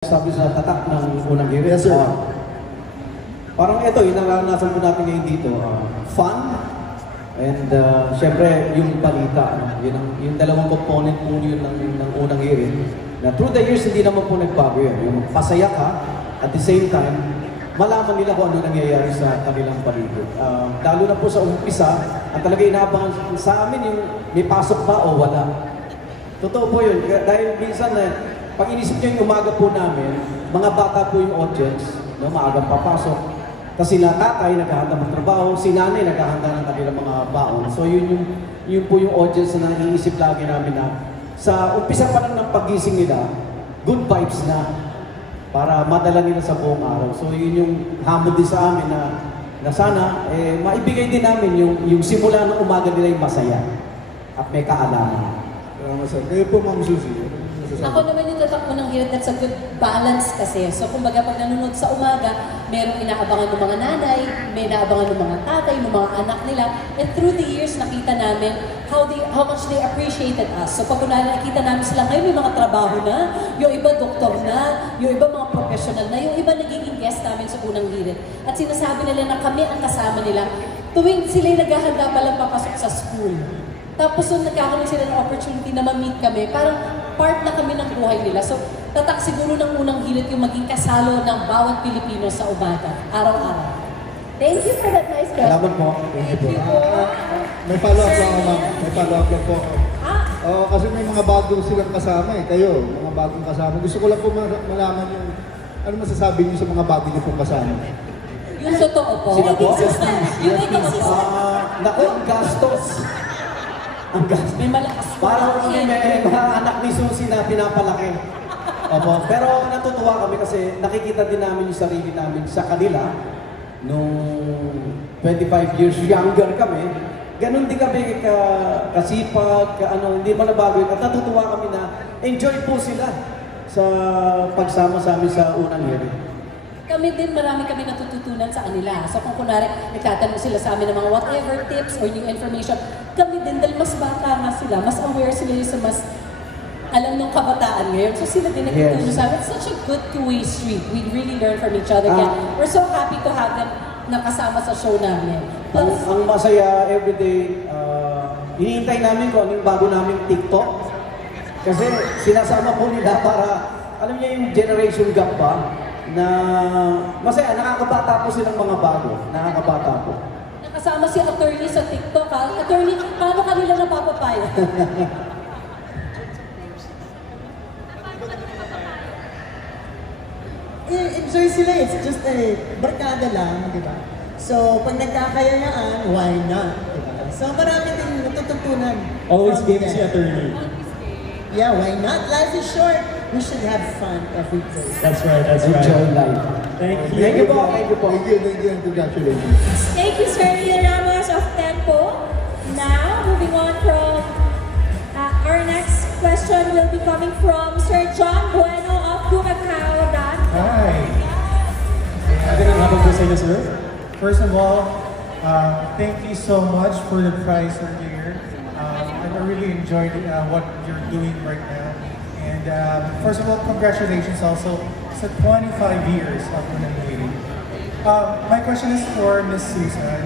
Sabi sa tatak ng unang hirit. Yes, sir. Parang ito, yung naranasan po natin ngayon dito. Fun, and syempre yung balita. Yung dalawang component po yun ng unang hirit. Na through the years, hindi naman po nagbago yun. Yung pasaya ka, at the same time, malaman nila kung ano nangyayari sa kanilang paligid. Lalo na po sa umpisa, ang talaga inaabangan sa amin yung may pasok ba o wala. Totoo po yun. Dahil minsan pag inisip nyo yung umaga po namin, mga bata po yung audience, no, maagang papasok. Kasi sila tatay naghahanda ng trabaho, si nanay naghahanda ng kanilang mga baon. So yun po yung audience na naiisip lagi namin na sa umpisa pa lang ng pagising nila, good vibes na para madala nila sa buong araw. So yun yung hamon din sa amin na sana maibigay din namin yung simula ng umaga nila yung masaya at may kaalaman. Kayo po, Ma'am Suzy. Ako naman yung tatak mo ng hirit at sa good balance kasi. So kumbaga pag nanonood sa umaga, merong inaabangan ng mga nanay, may inaabangan ng mga tatay, ng mga anak nila. And through the years, nakita namin how much they appreciated us. So pag nakita namin sila ngayon, may mga trabaho na, yung iba doktor na, yung iba mga professional na, yung iba nagiging guest namin sa unang hirit. At sinasabi nila na kami ang kasama nila tuwing sila'y naghahanda palang papasok sa school. Tapos nung nagkakaroon sila ng opportunity na ma-meet kami, parang part na kami ng buhay nila. So, tatak siguro ng unang hirit yung maging kasalo ng bawat Pilipino sa umaga, araw-araw. Thank you for that nice question. Salamat po. Thank you po. May follow-up lang, Ma'am. May follow-up lang po. Kasi may mga bagong silang kasama Kayo, mga bagong kasama. Gusto ko lang po malaman yung ano masasabi niyo sa mga bago niyo pong kasama. Yung totoo po. Sila po? Yung totoo po. Naku, ang gastos. Ang gastos. May malakas po. Parang may mga anak ni Susie na pinapalaki. Opo. Pero natutuwa kami kasi nakikita din namin yung sarili namin sa kanila nung 25 years younger kami. Ganon din kami kasipag, hindi man nabago yun. At natutuwa kami na enjoy po sila sa pagsama sa amin sa unang hirit. Kami din, marami kami natututunan sa kanila. So kung kunwari, nagtatanong sila sa amin ng mga whatever tips or new information, kami din, dahil mas bata nga sila, mas aware sila yung sa mas alam ng kabataan ngayon. So sila din nagtutulong sa amin. It's such a good two-way street. We really learn from each other. We're so happy to have them nakasama sa show namin. Ang masaya everyday, hinihintay namin kung anong bago naming TikTok. Kasi sinasama po nila para, alam niya yung generation gap pa, na masaya, nakakabata po silang mga bago. Nakakabata po. Nakasama si attorney sa TikTok, ha? Attorney, paano kanila napapapaya? Enjoy sila, it's just barkada lang, di ba? So, pag nagkakayayaan, why not? Diba? So, marami din natututunan. Always game si attorney. Yeah, why not? Life is short. We should have fun every day. That's right, that's right. Enjoy life. Thank you. Thank you po. Thank you po. Thank you, and congratulations. Thank you, Sir Ian Ramos of Tempo. Now, moving on from our next question will be coming from Sir John Bueno of Bumagao. Hi. Magandang hapon po sa inyo, sir. First of all, thank you so much for the prize earlier. I really enjoyed what you're doing right now. And first of all, congratulations also sa 25 years of Unang Hirit. My question is for Ms. Susan.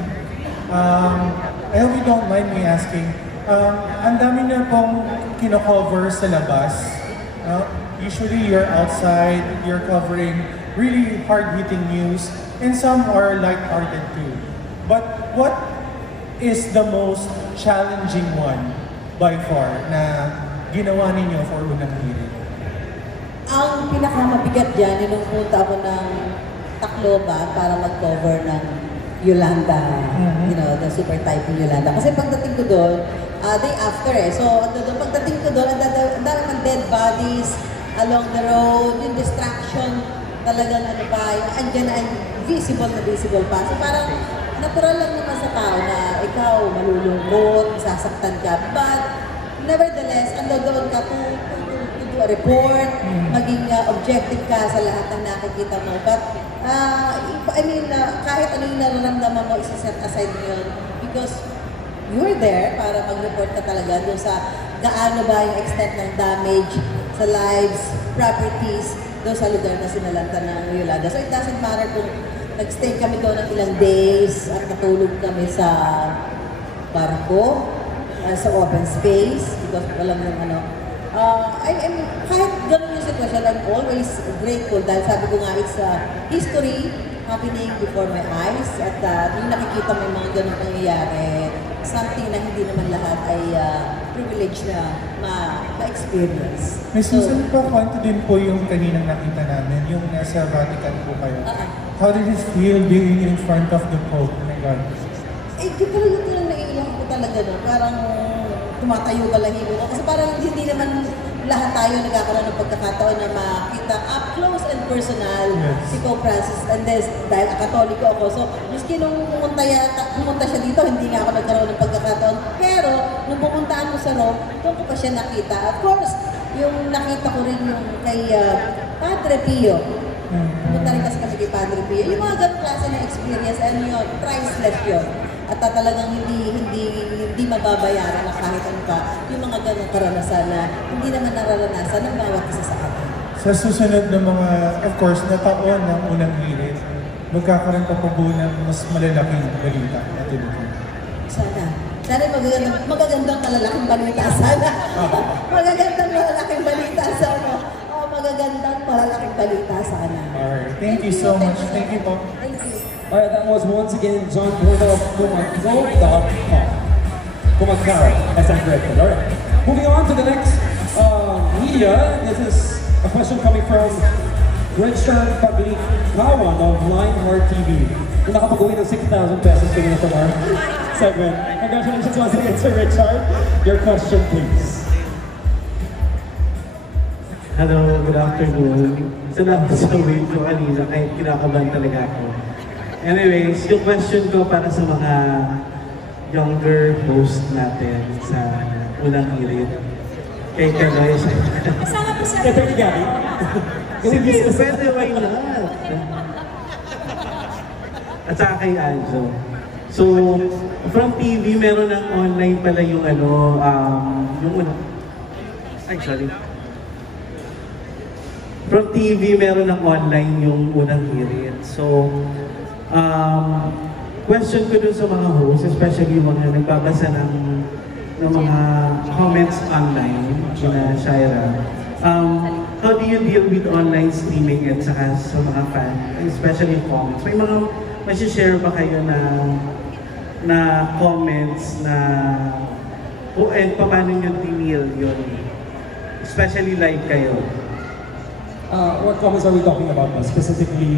I hope you don't mind me asking. Ang dami na pong kino-cover sa labas. Usually you're outside, you're covering really hard-hitting news, and some are light-hearted too. But what is the most challenging one by far na ginawa ninyo for Unang Hirit? Ang pinakamabigat dyan, yung nung punta ako ng Tacloban para mag-cover ng Yolanda, you know, the super typhoon Yolanda. Kasi pagdating ko doon, day after So pagdating ko doon, ang dami ng dead bodies along the road, yung distraction, talagang yung andyan na visible pa. So parang natural lang naman sa tao na ikaw malulungkot, sasaktan ka. But nevertheless, doon ka to do a report, maging objective ka sa lahat ng nakikita mo. But kahit ano yung nararamdaman mo, isa-set aside mo yun because you were there para mag-report ka talaga doon sa gaano ba yung extent ng damage sa lives, properties, doon sa lugar na sinalanta ng Yolanda. So it doesn't matter kung nag-stay kami doon ng ilang days at natulog kami sa barko, sa open space, because walang yung ano. Kahit ganun yung sitwasyon, I'm always grateful dahil sabi ko nga, it's history happening before my eyes at yung nakikita mo yung mga ganun nangyayari, something na hindi naman lahat ay privilege na ma-experience. Miss Susan, kwento din po yung kaninang nakita namin, yung nasa Vatican po kayo. How did it feel being in front of the Pope? Oh my God. Di pala yung naiiyak ko talaga no? Parang tumatayo balahibo ko. Kasi parang hindi naman lahat tayo nagkakaroon ng pagkakataon na makita up close and personal si Pope Francis. And then, dahil Katoliko ako, so miski nung pumunta siya dito, hindi nga ako nagkaroon ng pagkakataon. Pero, nung pumuntaan ko sa Rome, doon ko pa siya nakita. Of course, yung nakita ko rin yung kay Padre Pio. Pumunta rin kasi kami kay Padre Pio. Yung mga ganong klase ng experience, ano yun, priceless yun. At talagang hindi mababayaran na kahit ano pa yung mga ganong karanasan na hindi naman nararanasan ng bawat isa sa atin. Sa susunod na mga, of course, na taon ng unang hirit, magkakaroon pa po ng mas malalaking balita na tinutuloy. Sana. Sana magagandang malalaking balita. Sana. Magagandang malalaking balita. Sana. Magagandang malalaking balita. Sana. Alright. Thank you so much. Thank you po. Thank you. Alright, that was once again John Bueno of Kumagkaw.com. Kumagkaw, as I'm corrected. Alright. Moving on to the next media. This is a question coming from Richard Paglikawan of Lionheart TV. Kung nakapag-uwi ng 6,000 pesos tingin from our segment. Congratulations once again, Sir Richard. Your question, please. Hello, good afternoon. Salamat sa wait ko kanina, kahit kinakabahan talaga ako. Anyways, yung question ko para sa mga younger host natin sa unang hirit. Kay Kaloy. Kasama po sa... Kay Gabby. Sige, pwede, why not? At saka kay Aljo. So, from TV, meron ng online pala yung ano, yung unang... Ay, sorry. From TV, meron ng online yung unang hirit. So, question ko dun sa mga hosts, especially yung mga nagbabasa ng mga comments online, na Shaira. How do you deal with online streaming at saka sa mga fan, especially comments? May mga masishare ba kayo na comments na and paano nyo dinil yun? Especially live kayo. What comments are we talking about? Specifically,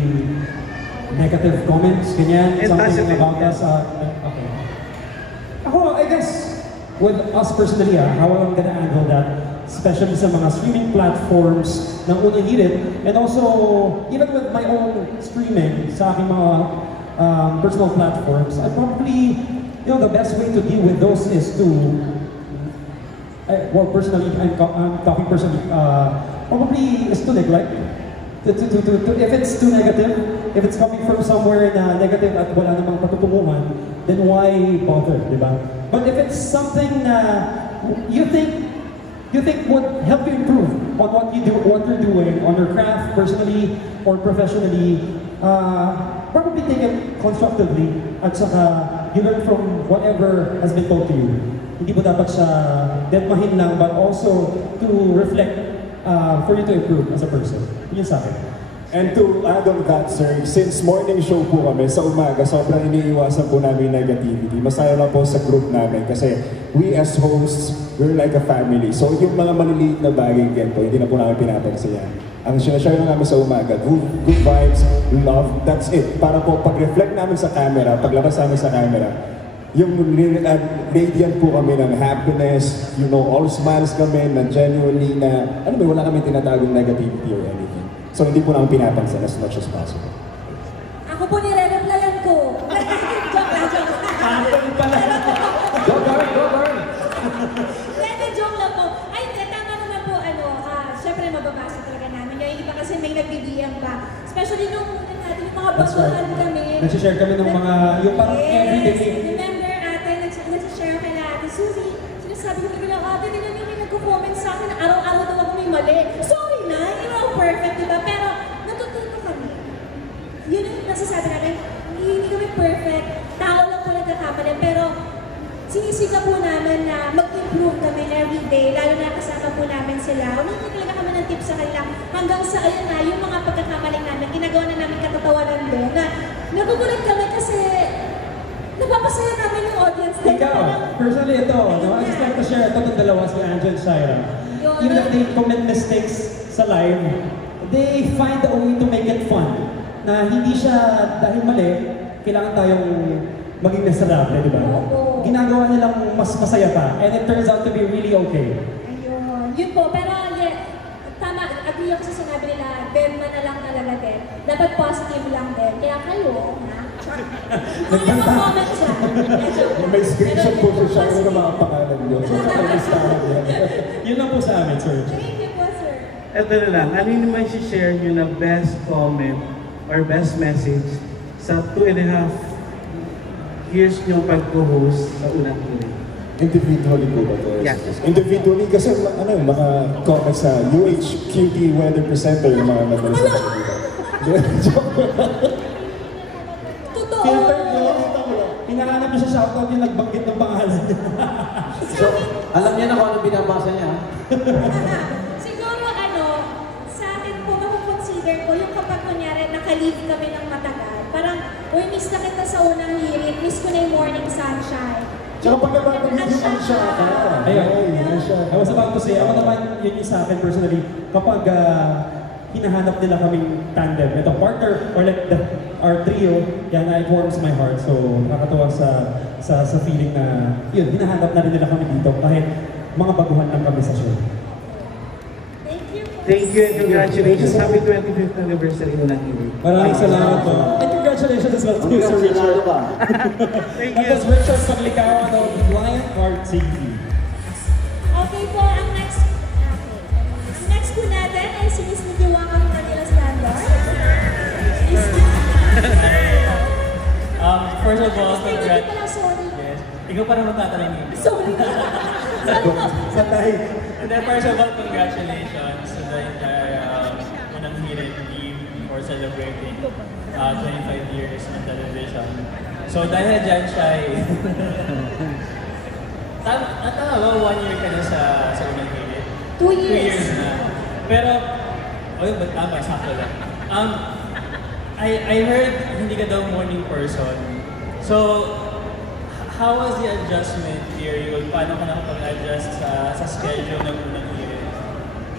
negative comments, ganyan? Something about us? Okay. Ako, I guess, with us personally, how I'm gonna handle that, especially sa mga streaming platforms ng unang hirit, and also, even with my own streaming sa aking mga personal platforms, I probably, the best way to deal with those is to, well, personally, I'm talking personally, probably is to neglect. If it's too negative, if it's coming from somewhere na negative at wala namang patutunguhan, then why bother, di ba? But if it's something na you think would help you improve on what you're doing on your craft, personally or professionally, probably take it constructively at saka you learn from whatever has been told to you. Hindi mo dapat siya deadmahin lang, but also to reflect for you to improve as a person. Yun sa akin. And to add on that, sir, since morning show po kami sa umaga, sobrang iniiwasan po namin negativity. Masaya lang po sa group namin kasi we as hosts, we're like a family. So yung mga maliliit na bagay din po, hindi na po namin pinapansin yan. Ang sinashare na namin sa umaga, good vibes, love, that's it. Para po pag-reflect namin sa camera, paglabas namin sa camera, yung radiant po kami ng happiness, all smiles kami na genuinely na, wala kami tinatagong negativity or anything. So hindi po namin pinapansin as much as possible. Ako po nire-replyan ko. Joke lang. Go burn! Joke lang po. Ay, tama naman po, syempre mababasa talaga namin. Yung iba kasi may nag-BBM pa. Especially nung yung mga baguhan kami. Nag-share kami ng mga, yung parang everyday. Remember, nag-share kay Ate Suzy. Sinasabi ko nila, ate, nila yung nagko-comment sa akin na araw-araw daw ako may mali. Sorry na, hindi mo ako perfect, di ba? Pero natututo kami. Yun yung nasasabi namin, hindi kami perfect, tao lang po nagkakamali, pero sinisika po namin na mag-improve kami every day, lalo na kasama po namin sila. Humingi talaga kami ng tips sa kanila hanggang sa ayun na, yung mga pagkakamali namin, ginagawa na namin katatawanan din na nagugulat kami kasi napapasaya namin yung audience din. Ikaw, personally ito, no? I just like to share ito itong dalawa, si Angel and Shaira. Even if they commit mistakes sa live, they find a way to make it fun. Na hindi siya dahil mali, kailangan tayong maging miserable, di ba? Ginagawa nilang mas masaya pa, and it turns out to be really okay. Ayun. Yun po, pero tama, agree ako sa sinabi nila, Berma na lang talaga din. Dapat positive lang din. Kaya kayo, ha? Kung yung mag-comment dyan. May screenshot po sa Shaira na mga pangalan nyo. Yun lang po sa amin, sir. Thank you po, sir. Ito na lang, ano yung naman share nyo na best comment or best message sa 2.5 years nyo pag-co-host sa unang hearing? Individually po ba ito? Yes. Individually kasi mga comments sa UHQT weather presenter yung mga madalas na Totoo. Filter nyo, hinahanap niyo sa shoutout yung nagbanggit ng pangalan niya. So, alam niya na kung ano binabasa niya. Siguro sa akin po, makukonsider ko yung kapag kunyari naka-leave kami ng matagal. Parang, uy, miss na kita sa unang hirit, miss ko na yung morning sunshine. Tsaka pag naman yung siya ka. Ayun. I was about to say, ako naman yun yung sa akin personally, kapag hinahanap nila kaming tandem, ito partner or like our trio, yan, it warms my heart. So, nakakatawa sa feeling na, yun, hinahanap na rin nila kami dito kahit mga baguhan lang kami sa show. Thank you. Thank you and congratulations. Happy 25th anniversary unang hearing. Maraming salamat po. And congratulations as well to Sir Richard. Thank That you. was Richard Paglikawan of Lion Art TV. Okay po, ang next po natin ay si Miss Nidiwaka ng Manila Standard. First of all, Hindi pala, sorry. Yes. Ikaw pa naman tatanungin. Sorry. Sorry po. Patay. And then first of all, congratulations to the entire unang hirit team for celebrating 25 years on television. So dahil dyan siya ay... Tama ba, 1 year ka na sa unang hirit? 2 2 years. years na. Pero, ba't tama, sakto lang. I heard hindi ka daw morning person. So, how was the adjustment period? Paano ka nakapag-adjust sa schedule ng unang hirit?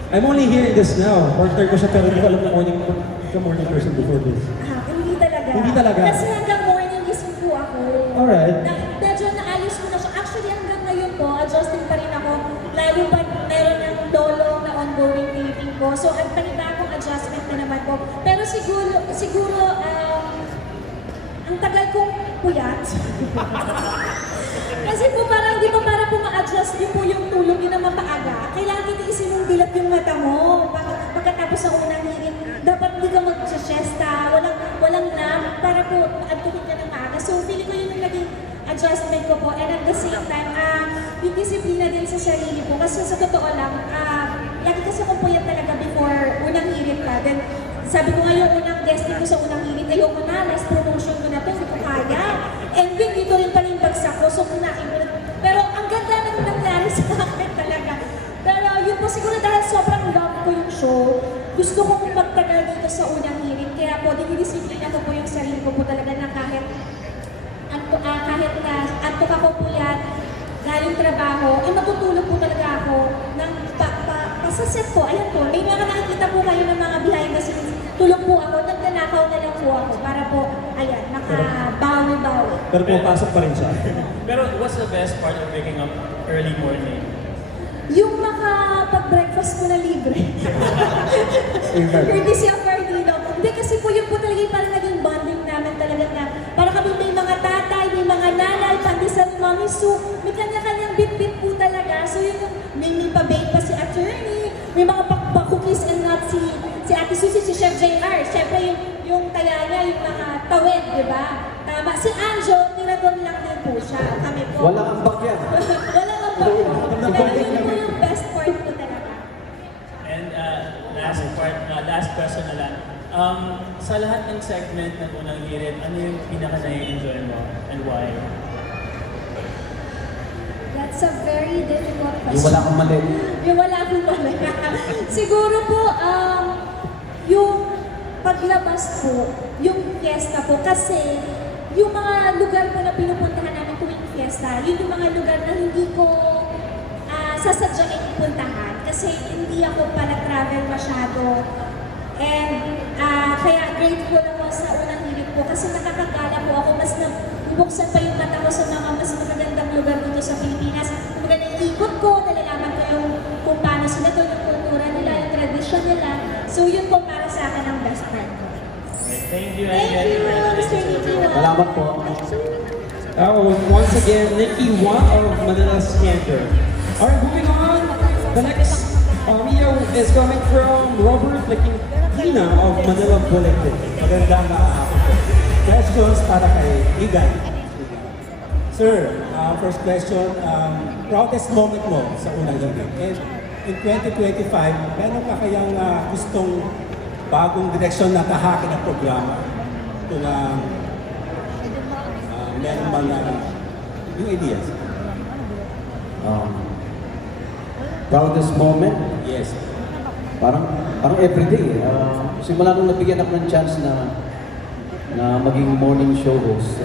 I'm only hearing this now. Partner ko siya pero hindi ko alam na morning person before this. Hindi talaga. Hindi talaga. Kasi hanggang morning gising po ako. Alright. Medyo naayos ko na siya. Actually, hanggang ngayon po, adjusting pa rin ako. Lalo pa meron ng dolo na ongoing taping ko. So, ang panibagong adjustment na naman po. Pero siguro, ang tagal kong puyat. Kasi po parang, di ba para po ma-adjust niyo po yung tulog yun na mapaaga, kailangan titiisin mong dilat yung mata mo. Pagkatapos sa unang hirit, dapat hindi ka mag-siesta, walang nap, para po antukin ka ng maaga. So, feeling ko yun yung naging adjustment ko po. And at the same time, yung disiplina din sa sarili po. Kasi sa totoo lang, lagi kasi akong puyat talaga before unang hirit pa. Then, sabi ko nga yung unang guesting ko sa unang hirit, ayoko na, last promotion ko na to, hindi ko kaya. And dito rin pa rin bagsak ko, so kunain ko na. Pero ang ganda na nangyari sa akin talaga. Pero yun po siguro dahil sobrang love ko yung show, gusto kong magtagal dito sa unang hirit. Kaya po, dinidisiplina ko po yung sarili ko po talaga na kahit na antok ako puyat, galing trabaho, matutulog po talaga ako ng sa set po, ayan po, may mga nakikita po kayo ng mga behind the scenes, tulog po ako, nagdanakaw na lang po ako para po, ayan, makabawi-bawi. Pero pumapasok pa rin siya. Pero what's the best part of waking up early morning? Yung makapag-breakfast ko na libre. Courtesy of Cardino. Hindi, kasi po yun po talaga yung parang naging bonding namin talaga na para kami may mga tatay, may mga nanay, pandesal mommy, so may kanya-kanyang bit-bit po talaga. So yun yung may pa-bake pa si attorney, may mga pa-cookies and nuts si Ate Susie, si Chef JR. Siyempre yung taya niya, yung mga tawid, di ba? Tama. Si Anjo, tirador lang din po siya. Kami po. Walang ambak yan. Walang ambak po. Pero yun po yung best part ko talaga. And last question na lang. Sa lahat ng segment ng unang hirit, ano yung pinaka-na-enjoy mo and why? That's a very difficult question. Yung wala kang mali. Yung wala akong mali. Siguro po, yung paglabas po, yung fiesta po, kasi yung mga lugar po na pinupuntahan namin tuwing fiesta, yun yung mga lugar na hindi ko sasadyain puntahan. Kasi hindi ako pala travel masyado. And kaya grateful ako sa unang hirit po kasi nakakagala po ako, mas nabuksan pa yung mata ko sa mga mas magagandang lugar dito sa Pilipinas. Kung ikot ko, nalalaman ko yung kung paano sila to, yung kultura nila, yung tradisyon nila. So yun po para sa akin ang best part ko. Thank you, Thank you, Mr. Nikki. Salamat po. Once again, Nikki Wang of Manila Scandal. Alright, moving on. The next video is coming from Robert Tina of Manila Bulletin. Magandang questions para kay Igan. Sir, first question, proudest moment mo sa unang hirit. And in 2025, meron ka kayang gustong bagong direksyon na tahakin ng programa? Kung meron bang new ideas? Proudest moment? Yes. Parang everyday. Simula nung nabigyan ako ng chance na maging morning show host,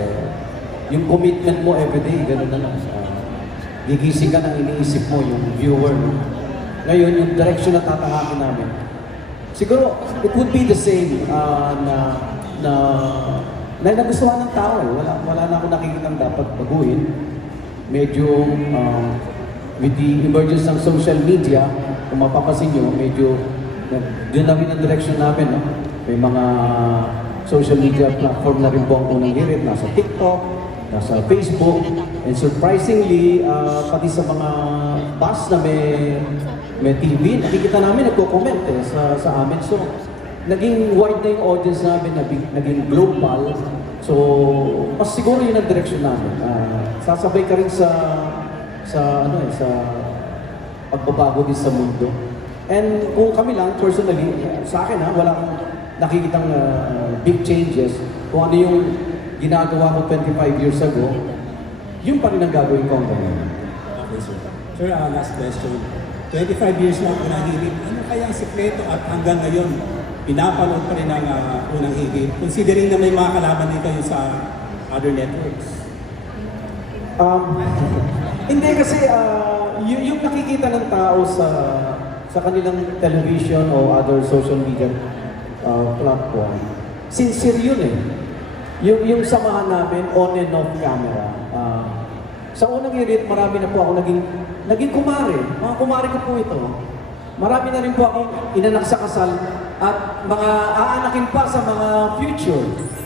yung commitment mo everyday, gano'n na lang. Gigising ka ng iniisip mo, yung viewer. Ngayon, yung direction na tatahakin namin. Siguro, it would be the same na nagustuhan ng tao. Wala na ako nakikitang dapat baguhin. Medyo with the emergence ng social media, kung mapapasin nyo, medyo doon na rin ang direction namin. No? May mga social media platform na rin po ang unang hirit. Nasa TikTok, nasa Facebook, and surprisingly, pati sa mga bus na may TV, nakikita namin nagko-comment sa amin. So, naging wide na yung audience namin, naging global. So, mas siguro yun ang direction namin. Sasabay ka rin sa pagbabago din sa mundo. And kung kami lang, personally, sa akin wala akong nakikitang big changes. Kung ano yung ginagawa ko 25 years ago, yun pa rin ang gagawin ko hanggang ngayon. Okay, sir. Sir, last question. 25 years na unang hirit. Ano kaya ang sikreto at hanggang ngayon, pinapanood pa rin ang unang hirit? Considering na may mga kalaban din kayo sa other networks. Hindi kasi yung nakikita ng tao sa kanilang television o other social media platform, sincere yun eh. Yung samahan namin on and off camera. Sa unang hirit, marami na po ako naging kumare. Mga kumare ko po ito. Marami na rin po akong inanak sa kasal at mga aanakin pa sa mga future.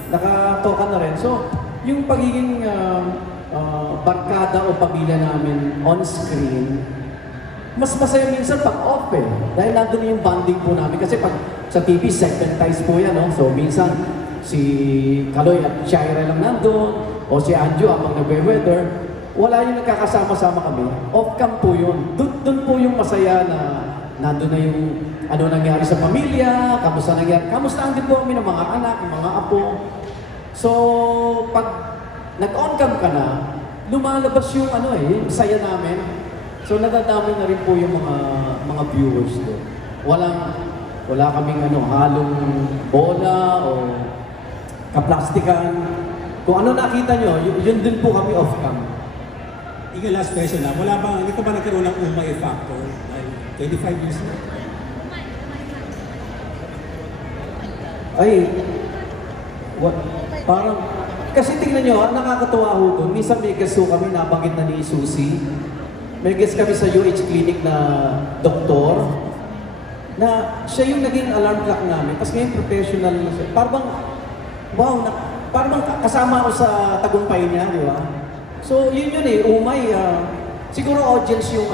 Nakatoka na rin. So, yung pagiging barkada o pamilya namin on screen, mas masaya minsan pag off eh. Dahil nandun yung bonding po namin. Kasi pag sa TV, segmentized po yan. No? So minsan, si Kaloy at Shaira lang nandun, o si Anjo habang nagwe-weather, wala yung nagkakasama-sama kami. Off-cam po yun. Doon po yung masaya na nandun na yung ano nangyari sa pamilya, kamusta nangyari. Kamusta din po kami ng mga anak, ng mga apo. So, pag nag-on-cam ka na, lumalabas yung yung saya namin. So nadadami na rin po yung mga viewers doon. Wala kaming halong bola o kaplastikan. Kung ano nakita nyo, yun din po kami off-cam. Ika, last question na. Hindi ka ba nagkaroon ng umay factor? 25 years na. Parang, kasi tingnan nyo, nakakatuwa ho doon. Minsan may guest kami, nabanggit na ni Susie. May guest kami sa UH Clinic na doktor, na siya yung naging alarm clock namin. Tapos ngayon professional na siya. Parang, wow, parang kasama ako sa tagumpay niya, di ba? So yun eh, umay. Siguro audience yung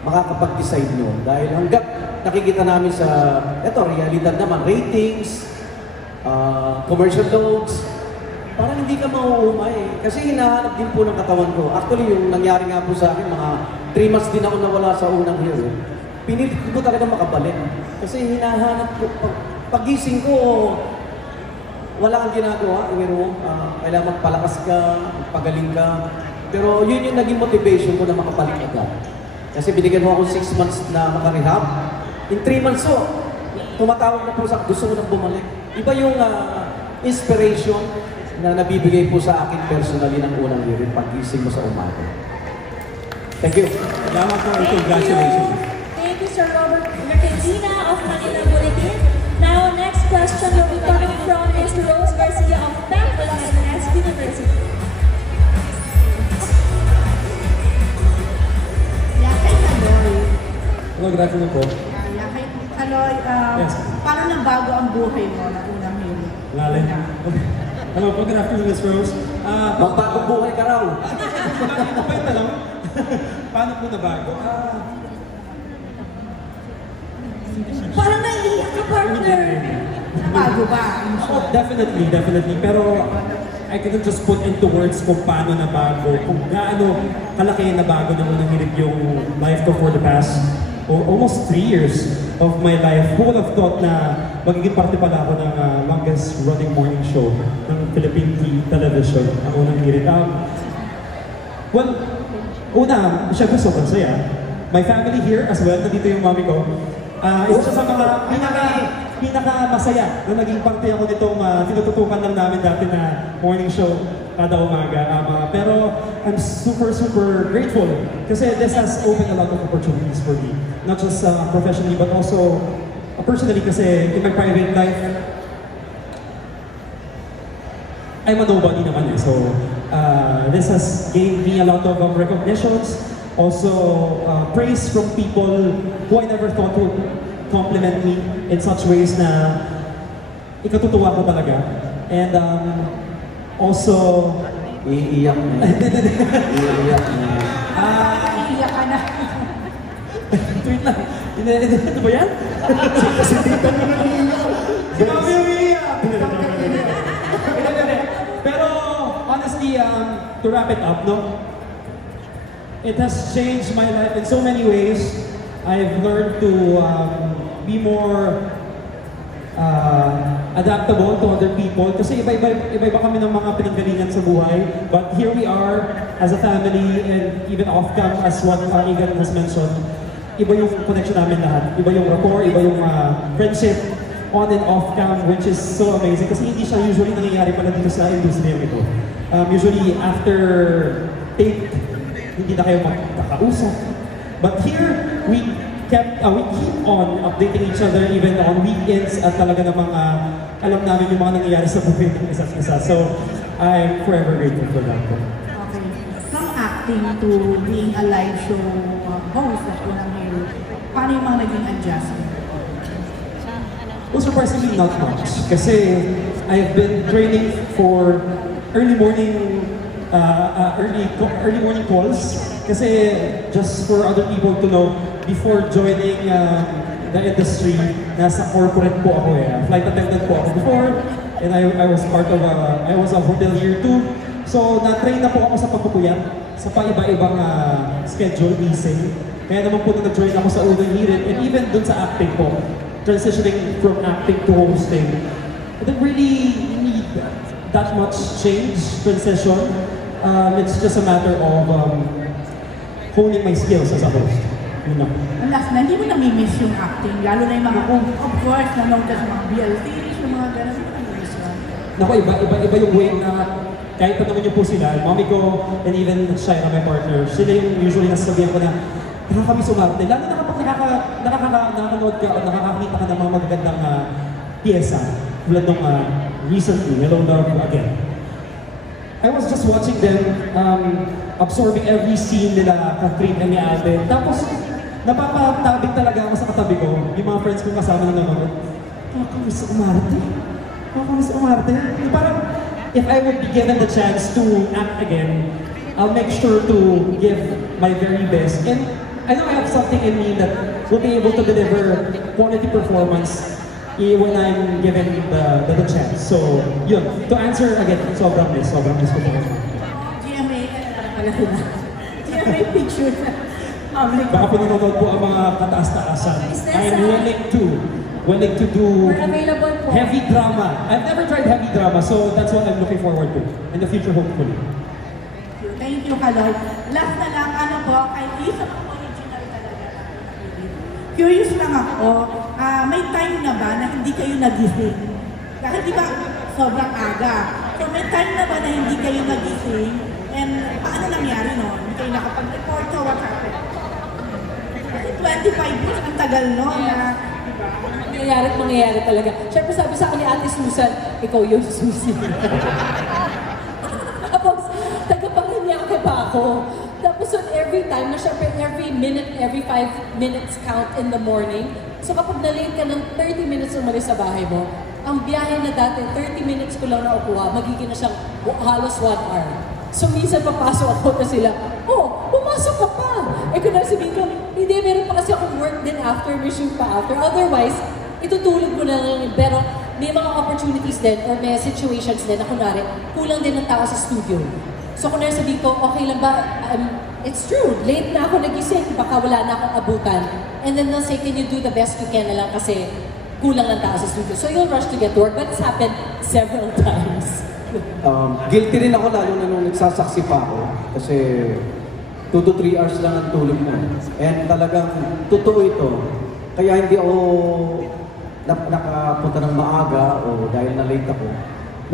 makakapag-decide nyo. Dahil hanggang nakikita namin sa, realidad naman, ratings, commercial loads, parang hindi ka mauumay. Kasi hinahanap din po ng katawan ko. Actually, yung nangyari nga po sa akin, mga 3 months din ako nawala sa unang hirit. pinilit ko talaga makabalik. Kasi hinahanap ko, pagising ko, wala kang ginagawa, pero kailangan magpalakas ka, magpagaling ka. Pero yun yung naging motivation ko na makabalik agad. Kasi binigyan mo ako 6 months na makarehab. In 3 months tumatawag na po sa gusto ko nang bumalik. Iba yung inspiration na nabibigay po sa akin personally ng unang hirit pagising mo sa umaga. Thank you. Salamat po, congratulations. Thank you, Sir Robert Mercadina of Manila Bulletin. Now, next question will be coming from Ms. Rose Garcia of Bangladesh University. Hello, good afternoon po. Aloy, Yes. paano nabago ang buhay mo na unang hirit? Lalim. Hello po, good afternoon, Ms. Rose. Magbagong buhay ka raw. Ito pa yung tanong. Paano po nabago? Parang naiiyak ka, partner. Bago ba? Oh, definitely. Pero I cannot just put into words kung paano nabago, kung gaano kalaki na bago na unang hirit yung life ko for the past almost 3 years of my life. Who would have thought na magiging parte pala ako ng longest running morning show ng Philippine television, ang unang hirit. Well, una, syempre sobrang saya. My family here as well, nandito yung mami ko. Isa sa mga pinaka masaya na naging parte ako nitong tinututukan lang namin dati na morning show kada umaga. Pero I'm super grateful kasi this has opened a lot of opportunities for me. Not just professionally but also personally kasi in my private life, I'm a nobody naman eh. So this has gave me a lot of recognitions, also praise from people who I never thought would compliment me in such ways na ikatutuwa ko talaga. And also, iiyak na. Iiyak na. Iiyak ka na. Tweet na. Ito ba yan? Kasi dito na nag-iiyak. Si Mami yung iiyak! Pero honestly, to wrap it up, no? It has changed my life in so many ways. I've learned to be more adaptable to other people kasi iba-iba kami ng mga pinanggalingan sa buhay. But here we are as a family and even off-cam as what Igan has mentioned. Iba yung connection namin lahat. Iba yung rapport, iba yung friendship on and off-cam which is so amazing kasi hindi siya usually nangyayari pala dito sa industriya ito. Usually after tape, hindi na kayo magkakausap. But here, we keep on updating each other even on weekends at talaga namang alam namin yung mga nangyayari sa buhay ng isa't isa. So, I'm forever grateful for that. Okay. From acting to being a live show host at unang hirit, paano yung mga naging adjustment? Well, surprisingly not much. Kasi I've been training for early morning calls. Kasi just for other people to know, before joining the industry, nasa corporate po ako eh. Flight attendant po ako before, and I was part of I was a hotelier too. So na-train na po ako sa pagpupuyat sa pa-iba-ibang schedule, leasing. Kaya naman po na nag-join ako sa unang hirit, and even dun sa acting po, transitioning from acting to hosting. I didn't really need that much change, transition. It's just a matter of honing my skills as a host. Yun lang. Ang last na, hindi mo nami-miss yung acting, lalo na yung mga, of course, nanood ka sa mga BLTs, yung mga gano'n, hindi mo nami-miss yun. Naku, iba yung way na kahit tanongin niyo po sila, mami ko, and even Shaira, my partner, sila yung usually nasasabihan ko na nakakamiss umarte. Lalo na kapag nakakanood ka o nakakakita ka ng mga magagandang pyesa, tulad nung recently, Hello Love Again. I was just watching them absorbing every scene nila, Catherine and ni Alden. Tapos, napapatabig talaga ako sa katabi ko. Yung mga friends ko kasama na nanonood. Nakakamiss umarte. Nakakamiss umarte. Parang, if I would be given the chance to act again, I'll make sure to give my very best. And I know I have something in me that will be able to deliver quality performance when I'm given the chance. So, yun. To answer again, sobrang miss ko po. GMA, GMA picture na. Baka pinanonood po ang mga kataas-taasan. I'm willing to do We're available po. heavy drama. I've never tried heavy drama, so that's what I'm looking forward to in the future, hopefully. Thank you, Kaloy. Last na lang, ano po, kay isa ng original talaga. Curious lang ako, may time na ba na hindi kayo nagising? Dahil di ba, sobrang aga. So may time na ba na hindi kayo nagising? And paano nangyari no? Hindi kayo nakapag-report so what happened? Kasi 25 years, ang tagal no? Mangyayari at mangyayari talaga. Siyempre sabi sa akin ni Ate Susan, ikaw yung susi. Tapos, tagapanghinyake pa ako. Tapos every time, na syempre every minute, every 5 minutes count in the morning. So kapag na-late ka ng 30 minutes umalis sa bahay mo, ang biyahe na dati, 30 minutes ko lang naukuha, magiging na siyang halos 1 hour. So minsan papasok ako na sila, oh, pumasok ka pa! Eh kung nasabihin ko, hindi, meron pa kasi akong work din after, may shoot pa after. Otherwise, itutulog mo na lang. Pero may mga opportunities din or may situations din na kunwari, kulang din ng tao sa studio. So kung nasabihin ko, okay lang ba, it's true, late na ako nagising, baka wala na akong abutan. And then they'll say, can you do the best you can na lang kasi kulang ng tao sa studio. So you'll rush to get to work, but it's happened several times. Guilty rin ako lalo na nung nagsasaksi pa ako kasi 2 to 3 hours lang ang tulog mo. And talagang totoo ito. Kaya hindi ako nakapunta ng maaga o dahil na late ako.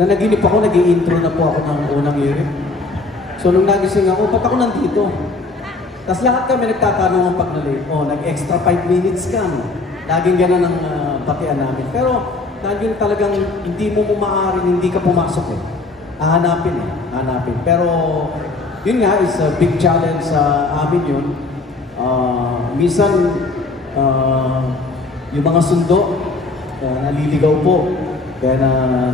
Nanaginip ako, nag-i-intro na po ako ng unang year. So nung nagising ako, ba't ako nandito? Tapos lahat kami nagtatanong pag na-late. Oh, nag-extra 5 minutes ka. No? Laging gano'n ang batian namin. Pero laging talagang hindi mo maaaring hindi ka pumasok eh. Hahanapin. Pero yun nga is a big challenge sa amin yun. Minsan yung mga sundo, naliligaw po. Kaya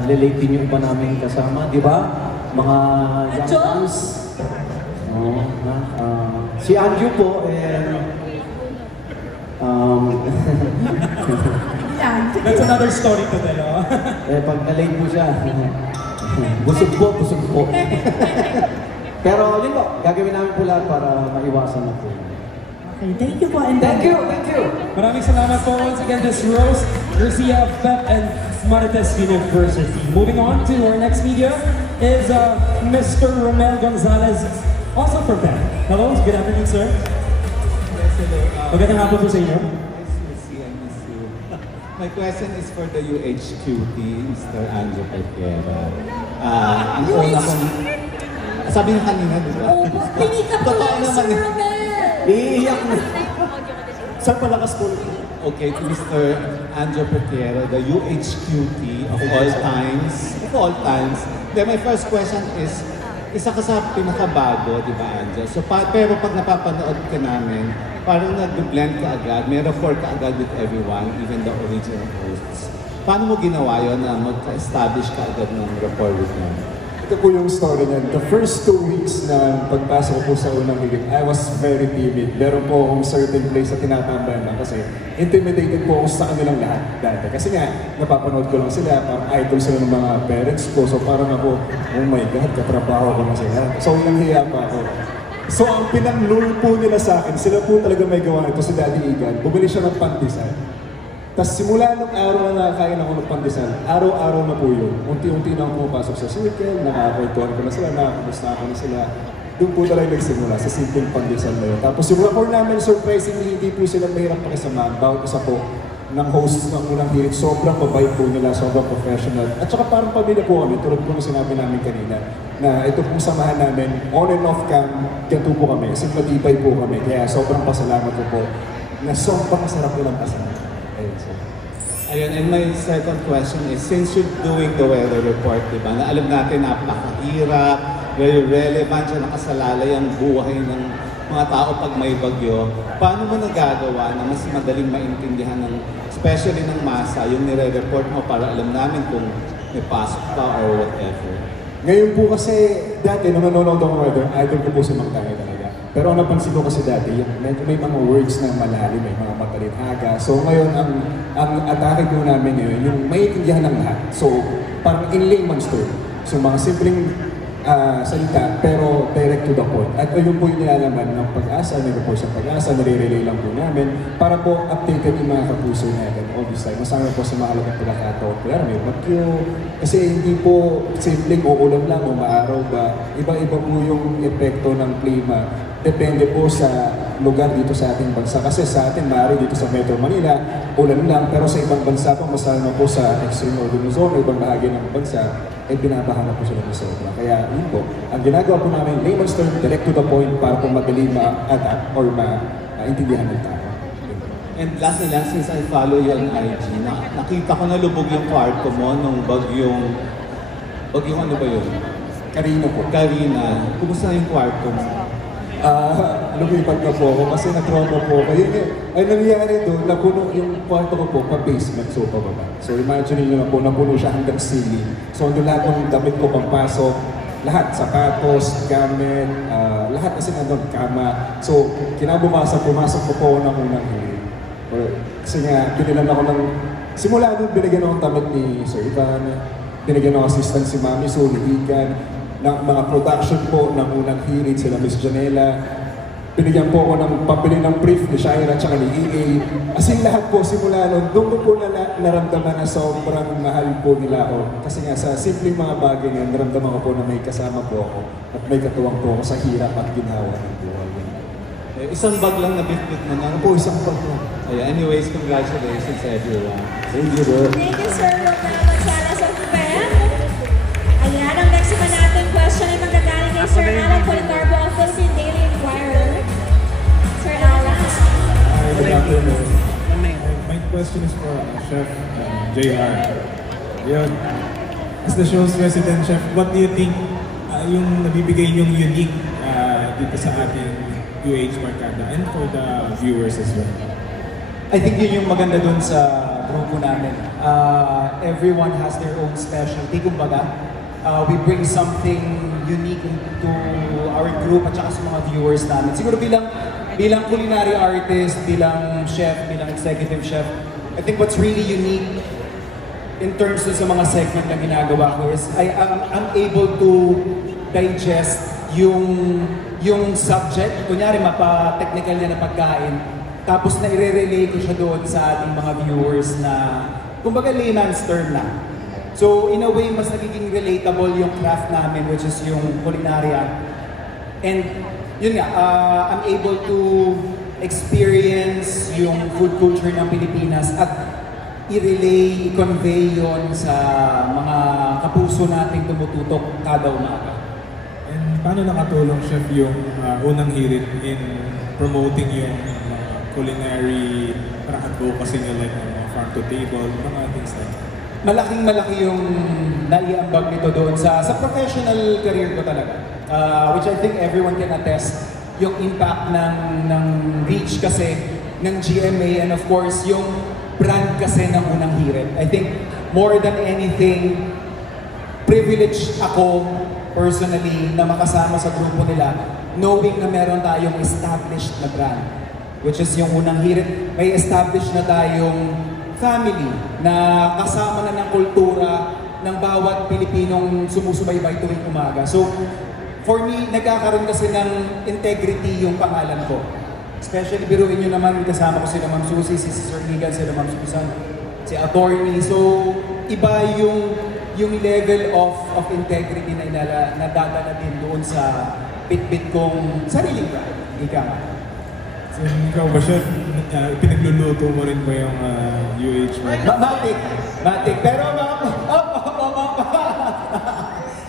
na-late din yung iba namin kasama, di ba? Mga young ones. Si Andrew po, That's another story to tell, oh. Pag na-late po siya, busog po. Pero yun po, gagawin namin po lahat para maiwasan na po. Okay, thank you po. And Thank you. Maraming salamat po once again, this Rose Garcia of PEP and Marites University. Moving on to our next media is Mr. Romel Gonzalez, also from PEP. Hello, good afternoon, sir. Yes, hello. Magandang hapon po sa inyo. My question is for the UHQT, Mr. Anjo Perquera. Ang una kong... Sabi na kanina, di ba? Oh, pinika po lang, Sir Romel! Iiyak na. Sir, palakas po. Okay, to Mr. Anjo Perquera, the UHQT of all times. Then my first question is, isa ka sa pinakabago, di ba, Anjo? So, pero pag napapanood ka namin, parang nag-blend ka agad, may rapport ka agad with everyone, even the original hosts. Paano mo ginawa yun na magka-establish ka agad ng rapport with them? Ito po yung story niyan. The first 2 weeks na pagpasok ko po sa unang hilig, I was very timid. Meron po akong certain place na tinatambayan lang kasi intimidated po ako sa kanilang lahat dati. Kasi nga, napapanood ko lang sila, parang idol sila ng mga parents ko. So parang ako, oh my God, katrabaho ko na sila. So nanghiya pa ako. So ang pinang-lure po nila sa akin, sila po talaga may gawa nito, si Daddy Igan. Bumili siya ng pandesal. Tapos simula nung araw na nakakain ako ng pandesal, araw-araw na po yun. Unti-unti na ako pumapasok sa circle, nakakakwentuhan ko na sila, nakakamusta ako na sila. Doon po talaga nagsimula sa simpleng pandesal na yun. Tapos yung rapport namin, surprisingly, hindi po sila mahirap pakisamahan. Bawat isa po ng hosts ng unang hirit, sobrang mabait po nila, sobrang professional. At saka parang pamilya po kami, tulad po na sinabi namin kanina, na ito pong samahan namin, on and off cam, ganito po kami, kasi matibay po kami. Kaya sobrang pasalamat po na sobrang sarap po ng kasama. Ayun, and my second question is, since you're doing the weather report, di ba, na alam natin napakahirap, very relevant, siya nakasalalay ang buhay ng mga tao pag may bagyo, paano mo nagagawa na mas madaling maintindihan ng, especially ng masa, yung nire-report mo para alam namin kung may pasok pa or whatever? Ngayon po kasi, dati nung nanonood ako ng weather, idol ko po si Mang Tangi talaga. Pero ang napansin ko kasi dati, may mga words na malalim, may mga matalinhaga. So ngayon, ang atake po namin ngayon, yung maiintindihan ng lahat. So parang in layman's term. So mga simpleng salita, pero direct to the point. At yun po yung nilalaman ng Pag-asa, meron po sa Pag-asa, nare-relay lang po namin para po updated yung mga kapuso natin all this time. Masama po sa mga alagang pagkakataon. Kaya may bagyo, kasi hindi po simpleng uulan lang o maaraw ba. Iba-iba po yung epekto ng klima. Depende po sa lugar dito sa ating bansa. Kasi sa atin, maaari dito sa Metro Manila, ulan lang. Pero sa ibang bansa po, masama po sa extreme northern zone, ibang bahagi ng bansa, binabahan na po sila ng sobra. Kaya yun po, ang ginagawa po namin, layman's term, direct to the point para po madali ma-adapt or ma-intindihan ng tao. And last na lang, since I follow you on IG, nakita ko na lubog yung kwarto mo nung bagyong ano ba yun? Karina po. Karina. Kumusta yung kwarto mo? Lumipat na po ako kasi nag-trauma po ako. Yun, ay nangyari doon, napuno yung kwarto ko po, pa-basement, so pababa. So imagine nyo na po, napuno siya hanggang ceiling. So doon lahat ng damit ko pagpasok, lahat, sapatos, gamit, lahat kasi nandun, kama. So kinabukasan, pumasok ko po ng unang hiling. Kasi nga, binilan ako ng, simula doon, binigyan ako ng damit ni Sir Ivan, binigyan ako assistant si Mami, so Igan, ng mga production po ng unang hirit sila Miss Janela. Binigyan po ako ng pambili ng brief ni Shaira at ni EA. As in lahat po simula noon, doon ko po naramdaman na sobrang mahal po nila ako. Kasi nga sa simpleng mga bagay na naramdaman ko po na may kasama po ako at may katuwang po ako sa hirap at ginawa ng buhay. Isang bag lang na bit-bit mo na. Po, isang bag lang. Anyways, congratulations everyone. Thank you, bro. Thank you, sir. Huwag na magsala sa pen. Ayan, ang next pa natin question ay magagaling kay Sir Alan Policarpo of Philippine Daily Inquirer. Sir Alan. Hi, good afternoon. My question is for Chef JR. Yun. As the show's resident chef, what do you think yung nabibigay yung unique dito sa ating UH Barkada and for the viewers as well? I think yun yung maganda dun sa grupo namin. Everyone has their own specialty. Kumbaga, we bring something unique to our group at saka sa mga viewers namin. Siguro bilang culinary artist, bilang chef, bilang executive chef, I think what's really unique in terms sa mga segment na ginagawa ko is I'm able to digest yung subject, kunyari mapa-technical niya na pagkain, tapos na i-relay ko siya doon sa ating mga viewers na, kumbaga layman's term na. So in a way, mas nagiging relatable yung craft namin, which is yung culinarya. And yun nga, I'm able to experience yung food culture ng Pilipinas at i-relay, i-convey yun sa mga kapuso nating tumututok kada umaga. And paano nakatulong, Chef, yung unang hirit in promoting yung culinary parang advocacy nyo, like farm to table, mga things like that? Malaking-malaki yung naiambag nito doon sa professional career ko talaga. Which I think everyone can attest, yung impact ng reach kasi ng GMA and of course yung brand kasi ng unang hirit. I think more than anything, privileged ako personally na makasama sa grupo nila knowing na meron tayong established na brand, which is yung unang hirit. May established na tayong family na kasama na ng kultura ng bawat Pilipinong sumusubaybay tuwing umaga. So, for me, nagkakaroon kasi ng integrity yung pangalan ko. Especially, biruin nyo naman, kasama ko sila Ma'am Susie, si Sir Ligan, sila Ma'am Susan, si Attorney. So, iba yung level of integrity na nadadala din doon sa bit-bit kong sariling brand. Ika. So, ikaw ba, Chef, pinagluluto mo rin ba yung UH? Matik. Pero,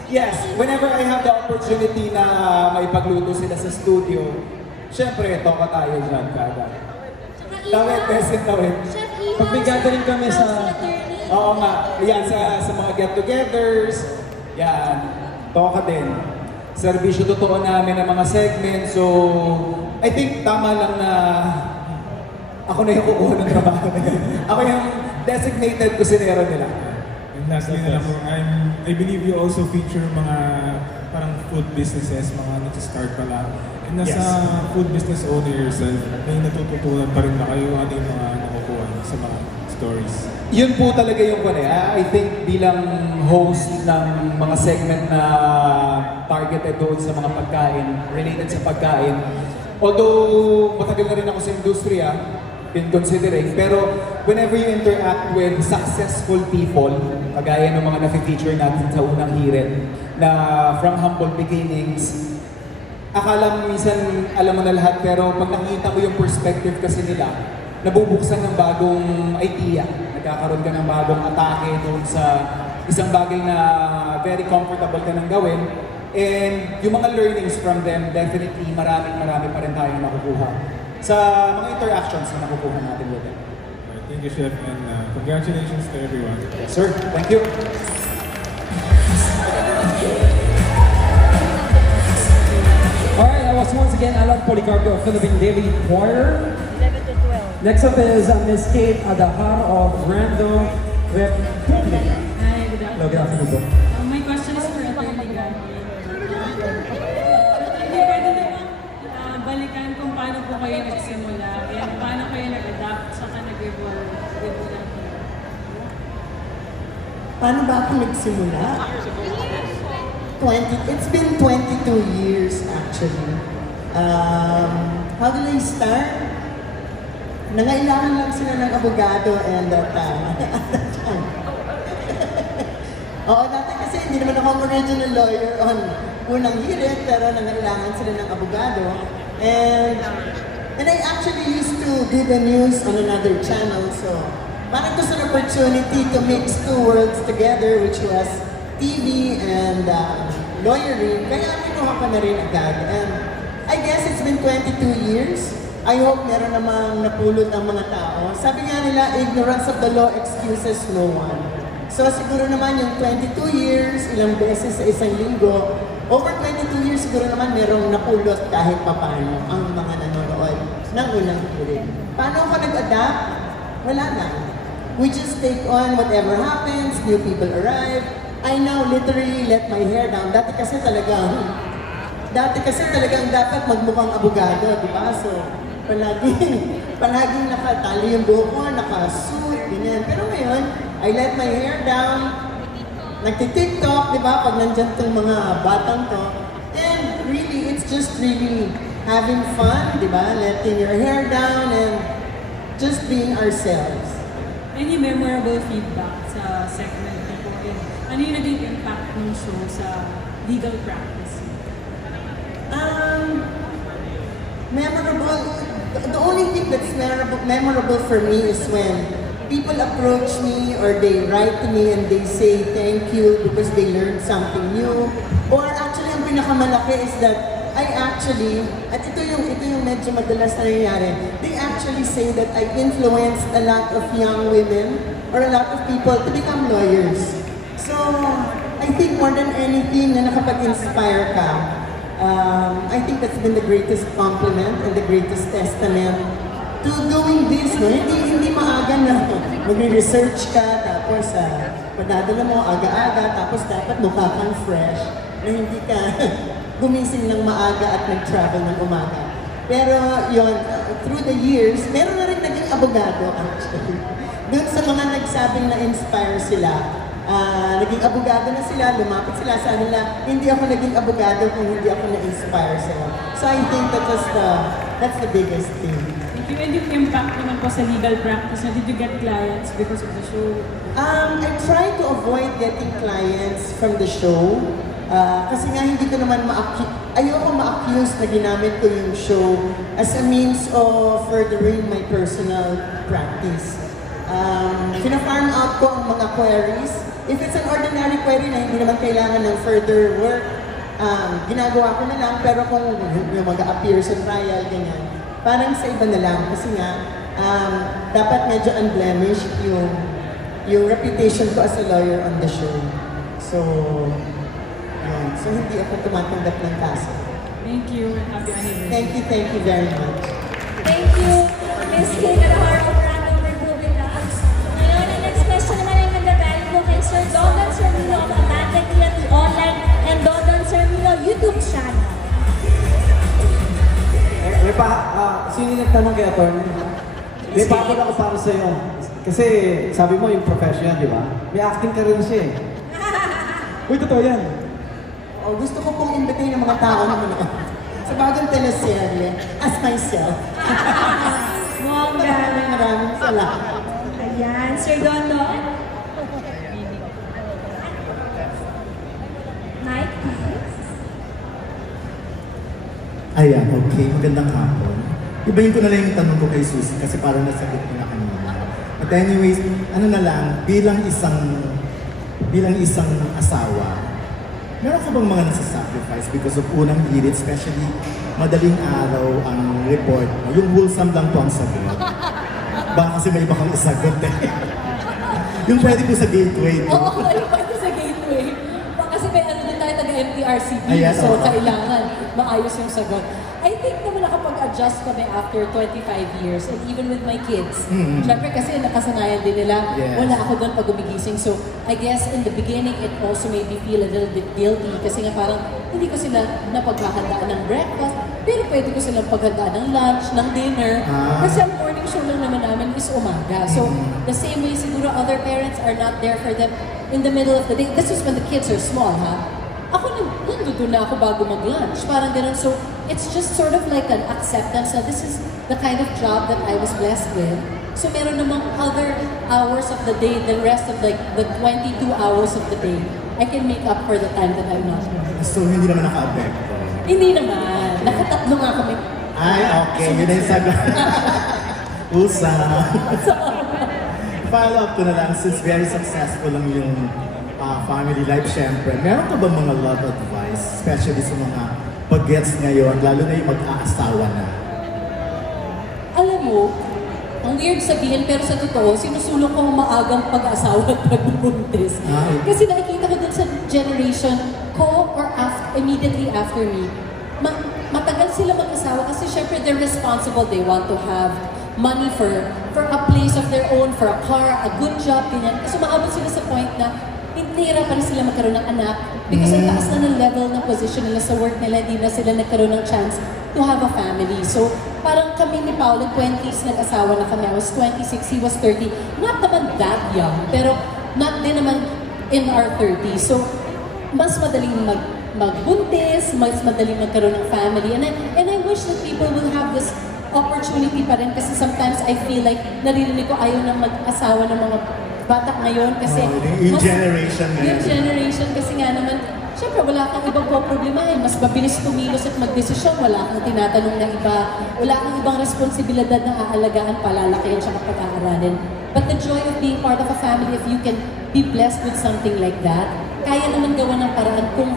yes, whenever I have the opportunity na maipagluto sila sa studio, syempre, toka tayo dyan kada. Tawid, besin tawid. Pag may gathering kami sa... Oo nga, yan sa mga get-togethers, yan, toka din. Servisyo totoo namin ng mga segment, so I think tama lang na ako na yung kukuha ng trabaho na yan. Ako yung designated kusinero nila. And lastly na lang po, I believe you also feature mga parang food businesses, mga nag-start pa lang. And nasa food business owner yourself, may natututunan pa rin na kayo, ano yung mga nakukuha? sa mga stories. Yun po talaga yung I think bilang host ng mga segment na targeted doon sa mga pagkain, related sa pagkain. Although matagal na rin ako sa industriya, been considering, pero whenever you interact with successful people, kagaya ng mga na-feature natin sa unang hirit, na from humble beginnings, akala mo minsan alam mo na lahat, pero pag nakita mo yung perspective kasi nila, nabubuksan ng bagong idea. Nagkakaroon ka ng bagong atake doon sa isang bagay na very comfortable ka nang gawin. And yung mga learnings from them, definitely marami pa rin tayong nakukuha sa mga interactions na nakukuha natin with them. Thank you, Chef, and congratulations to everyone. Yes, sir. Thank you. Alright, that was once again Alan Policarpio of Philippine Daily Choir. 11 to 12. Next up is Miss Kate Adahar of Random Republic. Hi, good afternoon. Hello, good afternoon po. My question is for Attorney Gabby. Hindi pwede naman balikan kung paano po kayo nagsimula and paano kayo nag-adapt saka nag-evolve with Ulan. Paano ba ako nagsimula? It's been 22 years actually. How did I start? Nangailangan lang sila ng abogado and at that time. Oo, dati kasi hindi naman ako original lawyer on unang hirit, pero nangailangan sila ng abogado. And I actually used to do the news on another channel, so parang it was an opportunity to mix two worlds together, which was TV and lawyering, kaya kinuha ko na rin agad. And I guess it's been 22 years. I hope meron namang napulot ang mga tao. Sabi nga nila, ignorance of the law excuses no one. So siguro naman yung 22 years, ilang beses sa isang linggo, over 22 years siguro naman merong napulot kahit papano ang mga nanonood ng unang hirit. Paano ako nag-adapt? Wala na. We just take on whatever happens, new people arrive. I now literally let my hair down. Dati kasi talagang dapat magmukhang abogado, di ba? So, palaging nakatali yung buhok ko, naka-suit, ganyan. Pero ngayon, I let my hair down, nagti-TikTok, di ba? Pag nandyan tong mga batang to. And really, it's just really having fun, di ba? Letting your hair down and just being ourselves. Any memorable feedback sa segment niyo po? Ano yung naging impact ng show sa legal practice? Memorable. The only thing that's memorable for me is when people approach me or they write to me and they say thank you because they learned something new. Or actually, ang pinakamalaki is that I actually, at ito yung medyo madalas na nangyayari, they actually say that I influenced a lot of young women or a lot of people to become lawyers. So, I think more than anything na nakapag-inspire ka, I think that's been the greatest compliment and the greatest testament to doing this. No? Hindi maaga na magre-research ka, tapos padadala mo aga-aga, tapos dapat mukha kang fresh, na hindi ka gumising ng maaga at nag-travel ng umaga. Pero yun, through the years, meron na rin naging abogado actually. Doon sa mga nagsabing na-inspire sila, naging abogado na sila, lumapit sila sa nila, hindi ako naging abogado kung hindi ako na-inspire sila. So I think that's the biggest thing. Thank you. And yung impact naman po sa legal practice, did you get clients because of the show? I try to avoid getting clients from the show. Kasi nga hindi ko naman ayoko ma-accuse na ginamit ko yung show as a means of furthering my personal practice. Pina-farm out ko ang mga queries. If it's an ordinary query na hindi naman kailangan ng further work, ginagawa ko na lang. Pero kung yung mag-appear sa trial, ganyan, parang sa iba na lang. Kasi nga, dapat medyo unblemished yung reputation ko as a lawyer on the show. So, yun. So hindi ako tumatanggap ng kaso. Thank you and happy anniversary. Thank you very much. Thank you, Ms. Kate Adahar of Random Republic. Ngayon, ang next question naman ay nagdadali po kay Sir Dodon Sermino of Amante Creative Online and Dodon Sermino YouTube channel. Sino nagtanong kay Atty? May papod ako para sa'yo. Kasi sabi mo yung professional, di ba? May acting ka rin siya eh. Uy, totoo yan. Oh, gusto ko pong imbitahin ng mga tao na mga sa bagong teleserye as myself. Maraming salamat. Ayan, Sir Don Don. Mike, Ayan, okay. Magandang hapon. Ibahin ko na lang yung tanong ko kay Susie kasi parang nasagot ko na kanina. But anyways, ano na lang, bilang isang asawa, meron ka bang mga nasa-sacrifice because of unang hirit, especially madaling araw ang report mo? Yung wholesome lang po ang sagot. Baka kasi may iba kang isagot eh. Yung pwede po sa gateway. Oo, pwede sa gateway. Kasi may ano din tayo taga-MTRCB, Ayan, so oo. kailangan maayos yung sagot. I think naman nakapag-adjust kami after 25 years and even with my kids. Mm-hmm. Siyempre kasi nakasanayan din nila, Yes. wala ako doon pag gumigising. So I guess in the beginning, it also made me feel a little bit guilty kasi nga parang hindi ko sila napaghahandaan ng breakfast, pero pwede ko silang paghandaan ng lunch, ng dinner. Kasi ang morning show lang naman namin is umaga. So the same way siguro other parents are not there for them in the middle of the day. This is when the kids are small, ha? Ako nandun na ako bago mag-lunch. Parang ganun. So, it's just sort of like an acceptance na this is the kind of job that I was blessed with. So, meron namang other hours of the day, the rest of like the 22 hours of the day, I can make up for the time that I'm not working. So, hindi naman naka-apekto? Hindi naman. Nakatatlo nga kami. Ay, okay. Yun na yung sagot. Usa. Follow up ko na lang, since very successful lang yung family life, syempre. Meron ka ba mga love advice, especially sa mga pag-gets ngayon, lalo na yung mag-aasawa na? Alam mo, ang weird sabihin, pero sa totoo, sinusulong ko ang maagang pag-asawa at pagbubuntis. Kasi nakikita ko dun sa generation ko or immediately after me, matagal sila mag-asawa kasi syempre they're responsible. They want to have money for a place of their own, for a car, a good job, ganyan. So maabot sila sa point na nahihirapan na sila magkaroon ng anak because ang taas na ng level ng position nila sa work nila, hindi na sila nagkaroon ng chance to have a family. So, parang kami ni Paolo, 20s, nag-asawa na kami. I was 26, he was 30. Not naman that young, pero not din naman in our 30s. So, mas madaling magbuntis, mas madaling magkaroon ng family. And I wish that people will have this opportunity pa rin kasi sometimes I feel like naririnig ko ayaw na mag-asawa ng mga bata ngayon kasi yung generation ngayon. Yung generation kasi nga naman, syempre wala kang ibang problemahin. Mas mabilis kumilos at magdesisyon. Wala kang tinatanong na iba. Wala kang ibang responsibilidad na aalagaan, palalakihan siya kapag aaralin. But the joy of being part of a family, if you can be blessed with something like that, kaya naman gawa ng paraan kung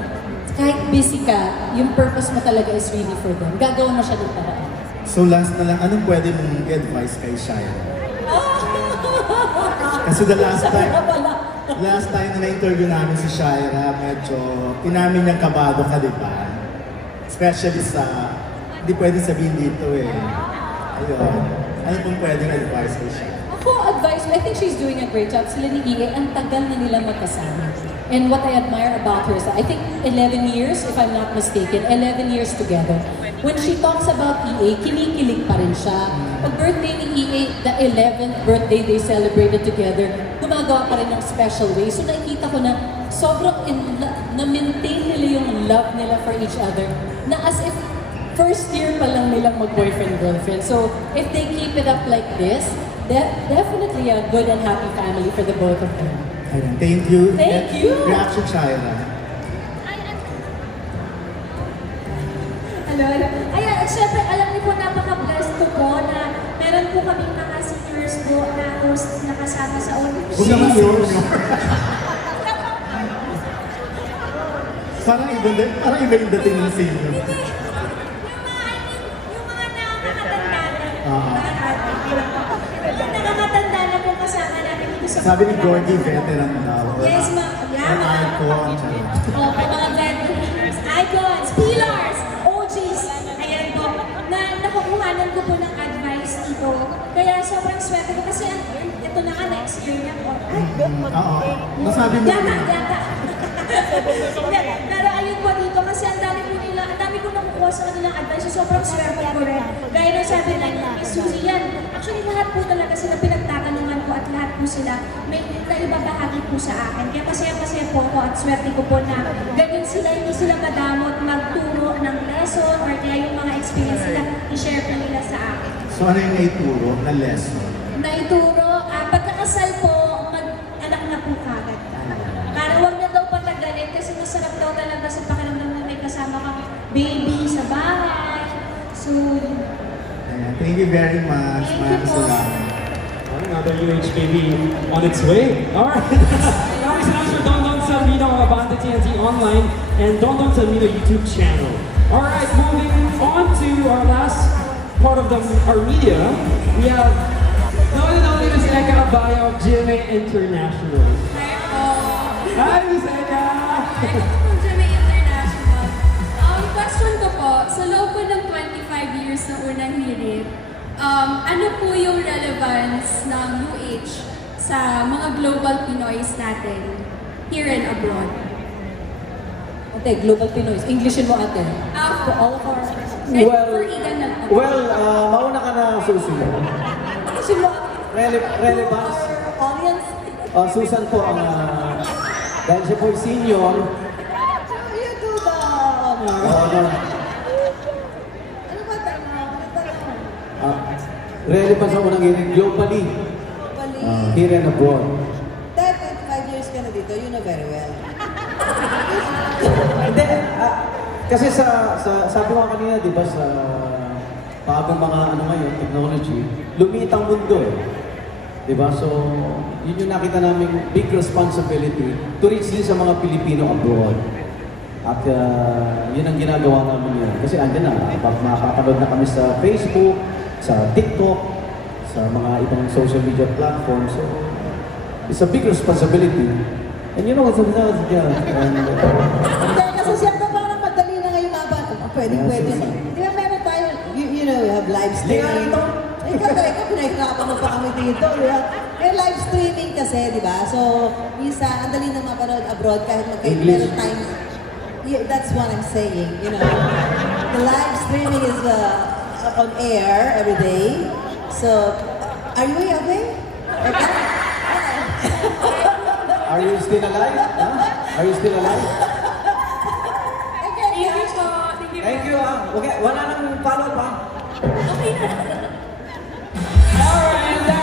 kahit busy ka, yung purpose mo talaga is really for them. Gagawa mo siya ng paraan. So last na lang, anong pwede mong advice kay Shira? Kasi the last time na na-interview namin si Shira, medyo inamin niyang kabado ka, di ba? Especially sa, hindi pwede sabihin dito eh. Ayun. Ano pong pwedeng advice kay Shira? Ako, advice, I think she's doing a great job. Sila ni EA, ang tagal na nila magkasama. And what I admire about her is that I think 11 years, if I'm not mistaken, 11 years together. When she talks about EA, kinikilig pa rin siya. Pag birthday ni EA, the 11th birthday they celebrated together, gumagawa pa rin ng special way. So nakikita ko na sobrang na-maintain nila yung love nila for each other. Na as if first year pa lang nilang mag-boyfriend-girlfriend. So if they keep it up like this, definitely a good and happy family for the both of them. Thank you. Thank you. Reaction, Shira. Hello. Ayan, syempre, alam niyo po, napaka-blessed ko po na meron po kaming mga seniors po na host na kasama sa audition. Huwag naman yun. Parang iba yung dating ng senior. Hindi. Yung mga nakakatanda na. Nakakatanda na po kasama natin dito sa Sabi ni Gorgie, veteran na. Yes, ma'am. Yeah, mga icon. mga veterans, icons, pillars, OGs. Ayan po. Na nakukuhanan ko po ng advice dito. Kaya sobrang swerte ko kasi ito na nga next year na po. Oo. Nasabi mo. Yata. Pero ayun po dito kasi ang dami ko nakukuha po sa kanilang advice. Sobrang swerte ko rin. Gaya nung sabi na Miss Suzy yan. Actually, lahat po talaga sila pinagtatanungan ko at lahat po sila may naibabahagi po sa akin. Kaya masaya-masaya po ako at swerte ko po na ganun sila, hindi sila madamot magturo ng lesson or kaya yung mga experience nila, i-share po nila sa akin. So ano yung naituro na lesson? Naituro, pagkakasal po, mag-anak na po kagad. Para huwag na daw patagalin kasi masarap daw talaga sa pakiramdam na may kasama kang baby sa bahay. So, Ayan, thank you very much. Maraming salamat. Another UH baby on its way. Alright. Maraming salamat sa Dondon Salmino of Abante TNT Online and Dondon Salmino YouTube channel. Alright, moving on to our last part of our media. We have Miss Eka Abaya of GMA International. Hi, Miss Eka! From GMA International. Question ko po, sa loob po ng 25 years na unang hirit, ano po yung relevance ng UH sa mga global Pinoys natin here and abroad? Ate, global Pinoys. Englishin mo ate. For all of our... Mauna ka na susunod. Englishin mo Relevance. audience. Susan po ang... dahil siya po senior. You do the honor. Ano ba Relevance ang unang hirit globally. Here and abroad. Dahil 25 years ka na dito, you know very well. Hindi, kasi sabi ko kanina, di ba, sa pagong mga ngayon, technology, lumiit ang mundo eh. Di ba? So, yun yung nakita namin big responsibility to reach din sa mga Pilipino abroad. At yun ang ginagawa namin yun. Kasi andyan na, makakapanood na kami sa Facebook, sa TikTok, sa mga ibang social media platforms. So, it's a big responsibility. And you know what's the result? Hindi, kasi siyempre parang madali na ngayon pwede na. Di ba meron tayo, you know, we have live streaming. Ikaw, pinahirapan mo pa kami dito. May live streaming kasi, di ba? So, minsan, ang dali na mapanood abroad kahit magkailan time. Yeah, that's what I'm saying, you know. The live streaming is on air every day. So, are you okay? Are you still alive? Huh? Are you still alive? Thank you. Okay, wala nang follow-up. Okay na. Alright, and that